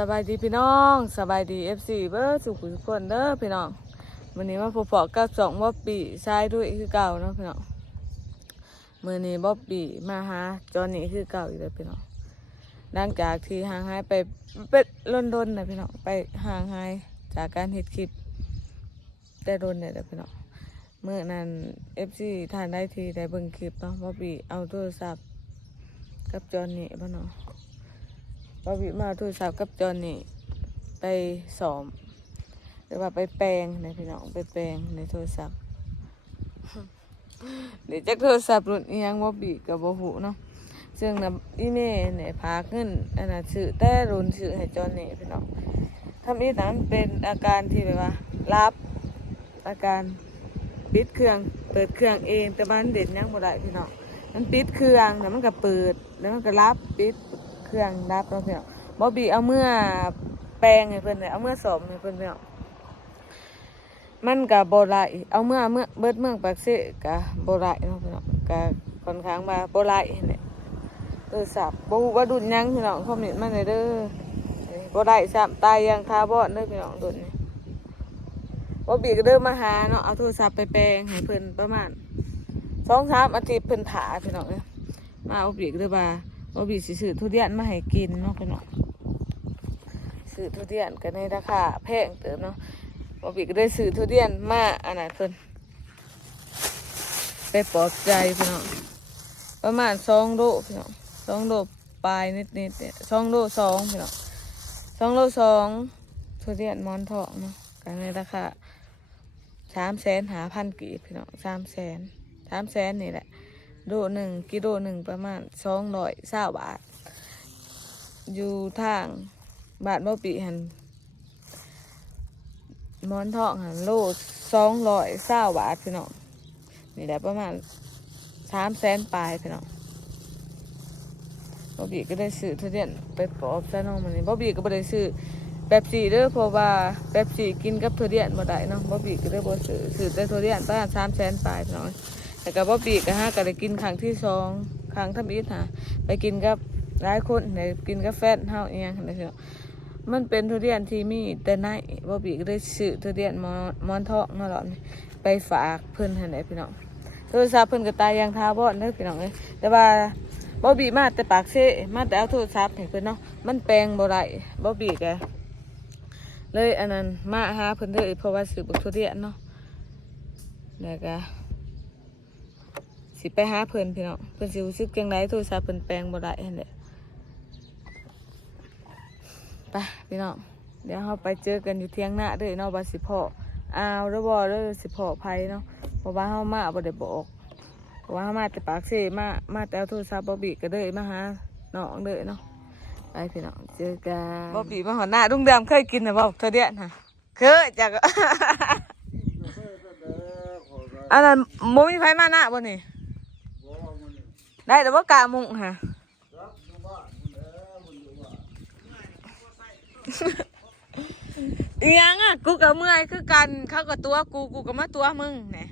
สบายดีพี่น้องสบายดีเอฟซีเบอร์สุขุทุกคนเด้อพี่น้องวันนี้มาพบปะกับสองบ๊อบบี้ชายด้วยคือเก่าเนาะพี่น้องมื่อนี้บ๊อบบี้มาหาจอนี่คือเก่าอีกแล้วพี่น้องหลังจากที่ห่างหายไปเป็นลนดนนะพี่น้องไปห่างหายจากการเห็ดคลิปแต่โดนเนี่ยแหละพี่น้องเมื่อนั้นเอฟซีทานได้ทีได้เบิ่งคลิปเนาะบ๊อบบี้เอาโทรศัพท์กับจอนี่พี่น้อง บาวิมาโทรศัพท์กับจอนนี่ไปสอมหรือว่าไปแปลงในพี่น้องไปแปลงในโทรศัพท์เดี๋ยวจากโทรศัพท์รุ่นอิหยังบ่บีกับบ่หูเนาะซึ่งนะอีเมลเนี่ยพากเงินอันน่ะซื้อแต่รุ่นซื้อให้จอนนี่พี่น้องทำอีนั้นเป็นอาการที่แบบว่ารับอาการปิดเครื่องเปิดเครื่องเองแต่บ้านเด่นยังบ่ได้พี่น้องมันปิดเครื่องแล้วมันก็เปิดแล้วมันก็รับปิด เครื่องดับแล้วเพี่นบอบบี้เอาเมื่อแปลงให้เพื่อนเลยเอาเมื่อสมให้เพื่อนเพี่นมันกับโบราณเอาเมื่อเมื่อเบิดเมืองปากเสกับโบราณเนาะพี่น้องกับค่อนข้างว่าโบราณเนี่ยเออสับบูว่าดุนยังพี่น้องคอมเมนต์มาเลยเด้อโบราณสับตายยังทาบอดเด้อพี่น้องดุนนี่บอบบี้ก็เดินมาหาเนาะเอาโทรศัพท์ไปแปลงให้เพิ่นประมาณสองสามอาทิตย์เพิ่นถาพี่น้องเนี่ยมาบอบบี้ก็เลยว่า บอบบี้สิซื้อทุเรียนมาให้กินเนาะพี่น้องซื้อทุเรียนกันในราคาแพงเติมเนาะบอบบี้ก็ได้ซื้อทุเรียนมาอันนั้นเพิ่นไปปลอบใจพี่น้องประมาณสองโลพี่น้องสองโลปลายนิดนิดเนี่ยสองโลสองพี่น้องสองโลสองทุเรียนมอนทองเนาะกันในราคาสามแสนหาพันกีบพี่น้องสามแสนสามแสนนี่แหละ โลหนึ่งกิโลหนึ่งประมาณสองร้อยเศร้าบาท อยู่ทางบาทบ่ปีหันมอนทองหันโลสองร้อยเศร้าบาทพี่น้องนี่แหละประมาณสามแสนปลายพี่น้องบ่บีก็ได้ซื้อทุเรียนไปปลอบซะน้องมันนี่บ่บีก็บ่ได้ซื้อแบบสีเด้อเพราะว่าแบบสีกินกับทุเรียนบ่ได้เนาะบ่บีก็ได้บ่ซื้อซื้อแต่ทุเรียนประมาณสามแสนปลายพี่น้อง แต่ก็บ่ปีกก็ฮะก็ได้กินครั้งที่สองครั้งทำอีทหาไปกินกับหลายคนได้กินกับแฟนเฮาเองนะพี่น้องมันเป็นทุเรียนที่มีแต่ในบ่ปีกได้ซื้อทุเรียนมอนหมอนทองมาหลอดไปฝากเพิ่นให้ได้พี่น้องโทรศัพท์เพิ่นก็ตายยางทาบอดเด้อพี่น้องเอ้ยแต่ว่าบ่บีมาแต่ปากเซมาแต่เอาโทรศัพท์ให้เพิ่นเนาะมันแปลงบ่ได้บ่บีก็เลยอันนั้นมาหาเพิ่นเด้อเพราะว่าซื้อบักทุเรียนเนาะแล้วก็ สิไปหาเพิ่นพี่น้องเพิ่นสิรู้สึกจังไดโทรศัพท์เพิ่นแปลงบ่ได้หั่นแหละไปพี่น้องเดี๋ยวเราไปเจอกันอยู่เที่ยงหน้าเด้อเนาะว่าสิพ่ออ้าวแล้วบ่เด้อสิพ่อไผเนาะเพราะว่าเฮามาบ่ได้บอกเพราะว่าเฮามาแต่ปากเสมามาแต่เอาโทรศัพท์บ่บีก็เลยมาหาน้องเด้อเนาะไปพี่น้องเจอกันบ่บีมาหอหน้าดุงเดิมเคยกินน่ะบ่เธอเดียนฮะเคยจักอันนั้นบ่มีไผมาหน้าบ่นี่ ได้แต่ว่ากามุงฮะอียังอะกูกับเมื่อยคือกันเขากับตัวกูกูกับมาตัวมึงเนี่ย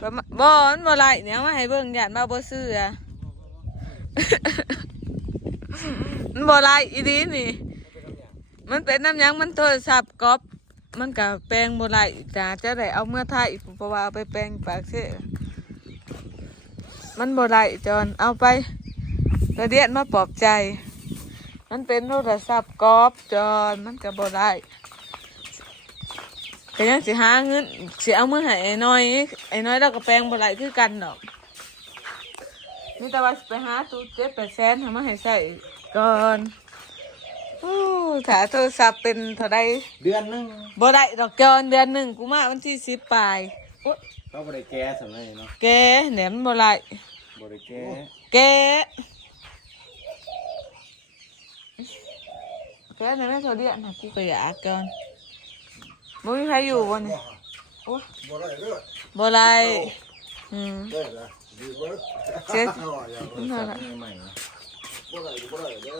บ่บ่มันบ่ไรเนี่ยมาให้เบิ่งหยาดมาบ่ซื้ออะมันบ่ไรอีดีนี่ มันเป็นน้ำยังมันโทรศัพท์ก๊อปมันกับแปลงบ่ไรจ้าจะได้เอาเมื่อไทยเพราะว่าเอาไปแปลงปากเสีย มันบ่ได้จอนเอาไประเดียนมาปลอบใจ มันเป็นโทรศัพท์กอบจอนมันก็บ่ได้ก็ยังสิหาเงินสิเอามือให้ไอ้น้อยไอ้น้อยเราก็แปลงบ่ได้คือกันดอกมีแต่ว่าสิไปหาตู้เจ็ดแปดแสนทำมาให้ใส่ก่อนโอ้ถ้าโทรศัพท์เป็นเท่าใดเดือนหนึงบ่ได้ดอกจอนเดือนหนึ่งกูมาวันที่สิบปลายโอ๊ย เขาบริแก้สมัยเนาะแกแหนมนบ่ได้บริแก้แกแกในแม่โซเดียนนะกูก็อยากก่อนบ่มีใครอยู่บนนี่โอ้บ่ได้เด้อบ่ไรอืมได้ละดีเบิดเช็ดอร่อยอย่างโทรศัพท์ใหม่ๆนะบ่ได้บ่ได้เด้อ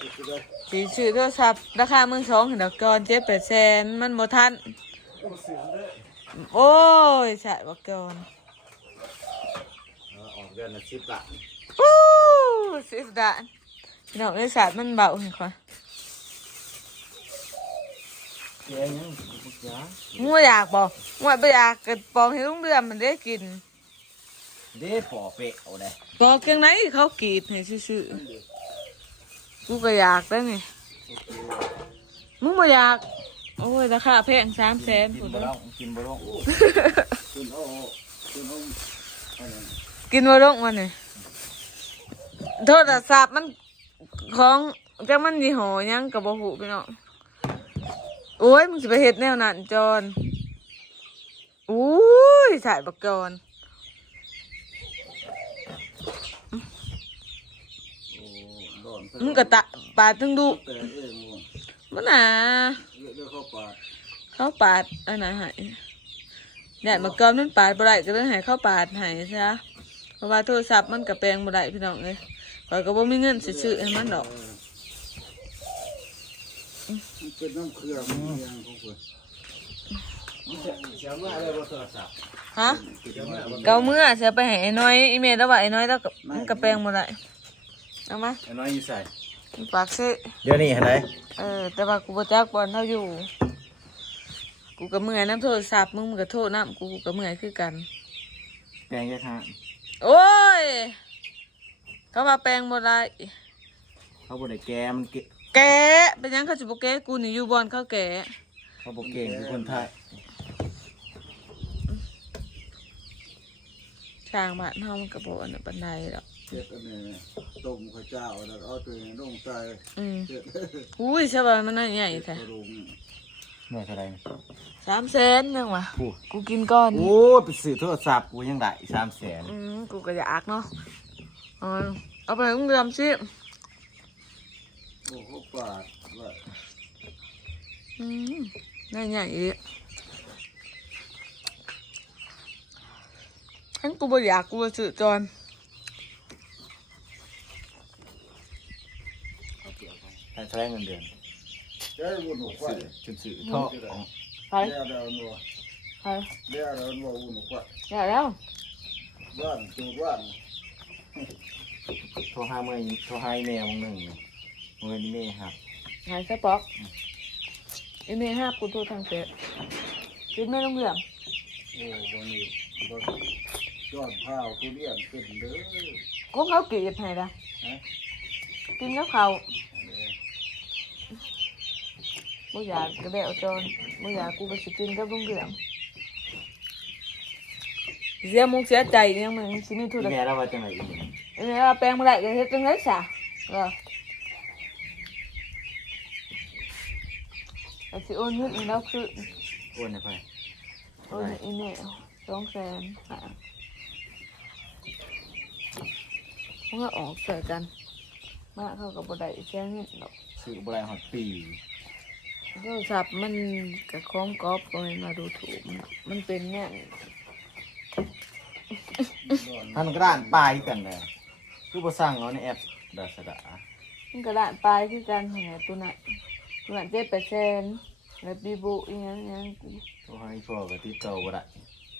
สิสิได้สีชื่อโทรศัพท์ราคาเมืองสองเห็นดอกก่อนเจ็ดแปดแสนมันบ่ทัน โอ้ยใช่บ่ก่อนเอาออกเดือนละสิบละอู้สิบดานพี่น้องเลยสาดมันเบาเห็นค่ะแกยังบุกยามึงบ่อยากบ่มึงบ่อยากก็ปองให้ลุงเดือมมันได้กินเด้ปอเปะเอาเลยปอกจังไหนเขากรีดให้ซื่อๆกูก็อยากได้นี่มึงบ่อยาก โอ้ยราคาแพง300,000กินพุ่นบ่เด้ต้อองกินบ่ต้องคุณเอาคุณเอาอันนั้นกินบ่ลงวันนี้โทรศัพท์มันของจังมันยี่ห้อหยังก็บ่ฮู้พี่น้องโอ้ยมึงสิไปเฮ็ดแนวนั้นจอนอุ้ยสายบักจอนโอ้ดอนไปมึงก็ตะปาดถึงดูแต่เองว่ะ มันน่ะเดี๋ยวเข้าปากเขาปาดอันไหนให้เนี่ยบักจอนมันปาดบ่ได้ก็เลยให้เขาปาดให้ซะเพราะว่าโทรศัพท์มันก็แปลงบ่ได้พี่น้องเอ้ยข้อยก็บ่มีเงินสิซื้อให้มันดอกมันเป็นน้ำเครื่องมันยังของคุณเสียเมื่อเลยบ่โทรศัพท์ฮะเสียเมื่อบ่เกาเมื่อเสียไปให้ไอ้น้อยอีเมลแล้วว่าไอ้น้อยแล้วก็มันกระแปลงหมดเลยเอามาไอ้น้อยอยู่ใส่ ปากเซ่เดี๋ยวนี้เห็นไหมเออ แต่ว่ากูบ่จักบอลเท่าอยู่ กูก็เมื่อยน้ำโทรศัพท์มึงมึงก็โทษน้ำกูกูก็เมื่อยคือกัน แปลงแค่ทางโอ้ย เขาว่าแปลงหมดเลยเขาบ่ได้แกมันเกะแกะเป็นหยังเขาจะบอกแกะกูนี่อยู่บอลเขาแกะ เขาบ่เก่งคือคนไทย ช่างบ้านเฮามันก็บ่อันนั้นปานใดดอกเจ็ดอันนี้ต้มข้าวเจ้าแล้วเอาตัวนี้ลงใส่อืมเจ็ดอุ้ยใช่ป่ะมันน่าใหญ่แท้กระดุมเมื่อเท่าไหร่สามแสนยังวะโอ้กูกินก้อน โอ้ไปซื้อโทรศัพท์กูยังได้300,000อืมกูก็อยากเนาะเอาเอาไปอุ้งเดือมสิโอ้โหปาดว่า อืมน่าใหญ่อีก ฉันกูบ่อยากกูบ่ซื้อจอนถ้าใช้เงินเดือนใช้บุญหัวควาซื้ยอจนซื้อท่อของไปเลี้ยดาวนัวไปเลี้ยดาวนัวบุญหัวควายอยากแล้วบ้านจูบ้านโทรหาเมื่อโทรหาอีเมลมึงหนึ่งเมื่อนี้เมย์ครับหายสป๊อกอีเมลห้ากูโทรทางเฟซกินไม่ต้องเดือมโอ้วันนี้บ่ ยอดข้าวทุเรียนเป็นเด้อกูเขากรีดให้ละฮะกินกับเขาวบ่อยากกระเดวจอนบ่อยากกูไปสิกินกับลุงเดือมเสียมุกเสียใจยังมึงสิมีธุอีรเมกิจลเราว่าจังไหนอีเมลเออแปลงมาได้ก็เฮ็ดจังได๋ซะเออไอ้สิโอนเงินอีกแล้วคือโอนให้ไปโอนอีเมลสองแสนค่ะ มันก็ออกใส่กันมาเขากับบ่ได้แจ้งเงินดอกซื้อบรายหอดปีโทรศัพท์มันกับของกอบก็ไม่มาดูถูกมันมันเป็นเนี่ยท่านก็ด้านปลายกันเลยคือบ่สั่งเอาในแอปดาสดามันกระดานปลายคือกันแหนตัวน่ะตัวน่ะเจ็ดเปอร์เซ็นต์แล้วบีบุอีหยังอีหยังกูโทรหาอีพ่อก็ติดต่อบ่ได้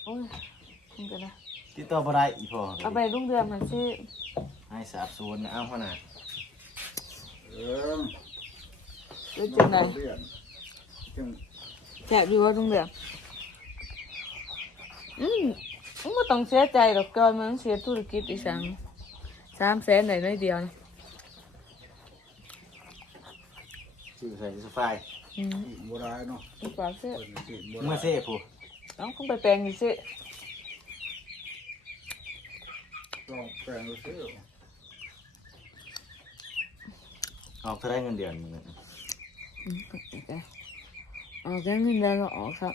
โอ้ยมันก็นะติดต่อบ่ได้อีพ่อเอาไปลุงเดือนมันชื่อ ให้สาบสูญนะอ้าวพ่อน่ะเออรู้จังไดเรียนจังแจกอยู่ว่าลุงเดือนอืมมึงไม่ต้องเสียใจหรอกก่อนมันเสียธุรกิจอีสังสามแสนไหนน้อยเดียวนะซื้อใส่สไฟล์อืมอีกบ่ได้เนาะอีกกว่าเสื้อเพิ่นสิบ่เมื่อได้เซ่ผู้น้องคงไปแปลงอยู่สิต้องแปลงดูซิ ออกเท่าไรเงินเดือนอืมเอาแค่เงินเดือนเราออกครับ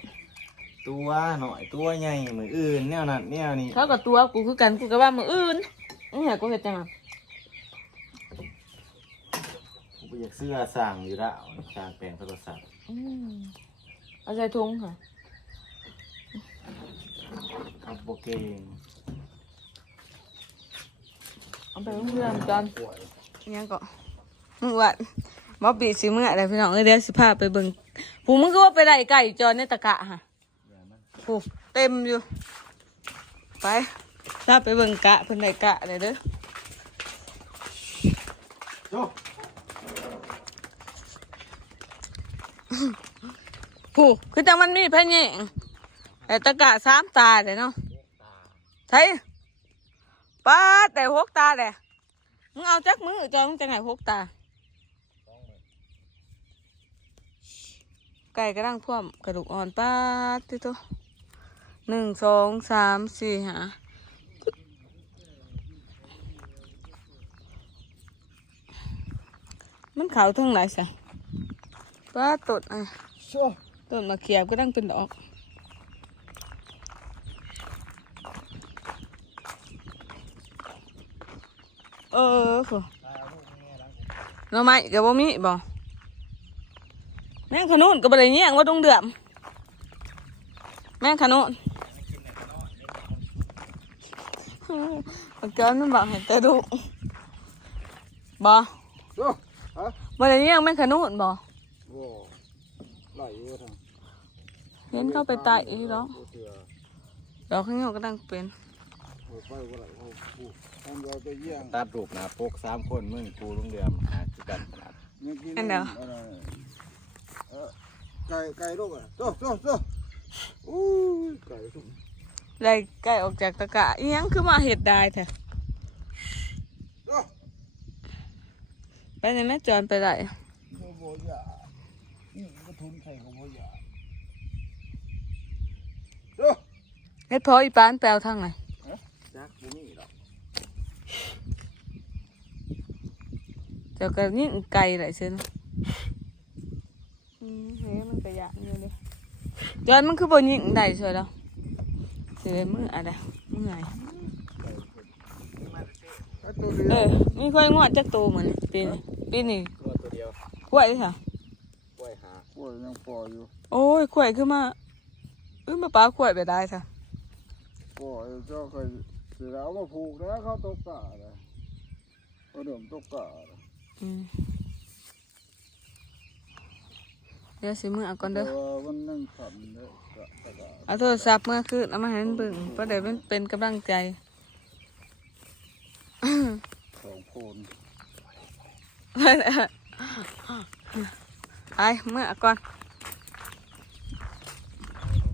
ตัวหน่อยตัวใหญ่มืออื่นแนวนั้นแนวนี้เขากับตัวกูคือกันกูกับว่ามืออื่นนี่เหรอกูเห็นจังอะกูไปอยากเสื้อสั่งอยู่แล้วการแปลงโทรศัพท์อืมเอาใส่ถุงค่ะเอาโปเก่งเอาไปเพื่อนๆจอนป่วยอิหยังก็ มึงว่าบ๊อบบี้สิมึงอะไรพี่น้องเอ้ยเดี๋ยวสิพาไปเบิ่งผู้มึงก็ว่าไปไล่ไก่จอนในตะกะฮะผู้เต็มอยู่ ไปพาไปเบิ่งกะเพิ่นได้กะเลยเด้อโจ้ผู้คือจังมันมีพะแยงแต่ตะกะสามตาเลยเนาะใช่ป้าดแต่หกตาเลยมึงเอาจักมือจอยมึงจะไหนหกตา ไก่กระด้างพ่วมกระดูกอ่อนป้าดที่ตัวหนึ่งสองสามสี่หามันขาวทั้งไหนสะป้าดตดอะโซ่ต้นมะเขียบก็ตั้งเป็นดอกเออคือหน่อไม้กับบ่มีบ่แม่งขนุนก็บ่ได้เงี้ยงว่าดงเดือมแม่งขนุนปักเกินมันบอกให้แต่ดูบ่โซ่ฮะบ่ได้เงี้ยงแม่งขนุนบ่โว้ไหลอยู่ทางเห็นเข้าไปไต่อีหรอเสือดอกข้างนอกก็ตั้งเป็นโอ้ไปว่าไหลโอ้โหทำเราจะเยี่ยงตัดรูปหนะปกสามคนมึงกูลุงเดือมหาคือกันขนาดยังกินอันเดียวอะ ไรเออไก่ไก่ลูกอะโซ่โซ่โซ่อู้ยไก่ลูกได้ไก่ออกจากตะกะอีหยังคือมาเห็ดได้แท้โซ่ไปในแม่จอนไปได้โบโบยานี่ก็ทุนไข่ของโบยาโซ่เฮ็ดพออีปานแปลวทางไหนจักบ่มีหรอกเจ้าก็ยิ่งไก่ไหลซื้อนะ อืมเฮ้ยมันกระยานอยู่เลยจอนมันคือบ่ยิ่งได้ช่วยแล้วเสือมืออะไรมือไหนไอ้ตัวเดียเอวอมีค่อยงวดจักโตเหมือนปีนี้ปีนี้ตัวตัวเดียวกล้วยค่ะกล้วยหาโอ้ยยังปล่อยอยู่ โอ้ยกล้วยคือมาเอ้ยมาปลากล้วยไปได้ค่ะปล่อยเจ้าเคยเสียเอามาผูกแล้วเขาตกกาเลยเขาเดิมตกกาเลย อืมเดี๋ยวสิมือเอาก่อนเด้อแต่ว่ามันนั่งขันเลยกะกะกะเอาโทรศัพท์มาคืนเอามาให้มันเบิ่งเพราะเดี๋ยวมันเป็นกำลังใจสองโคนไปเมื่อก่อน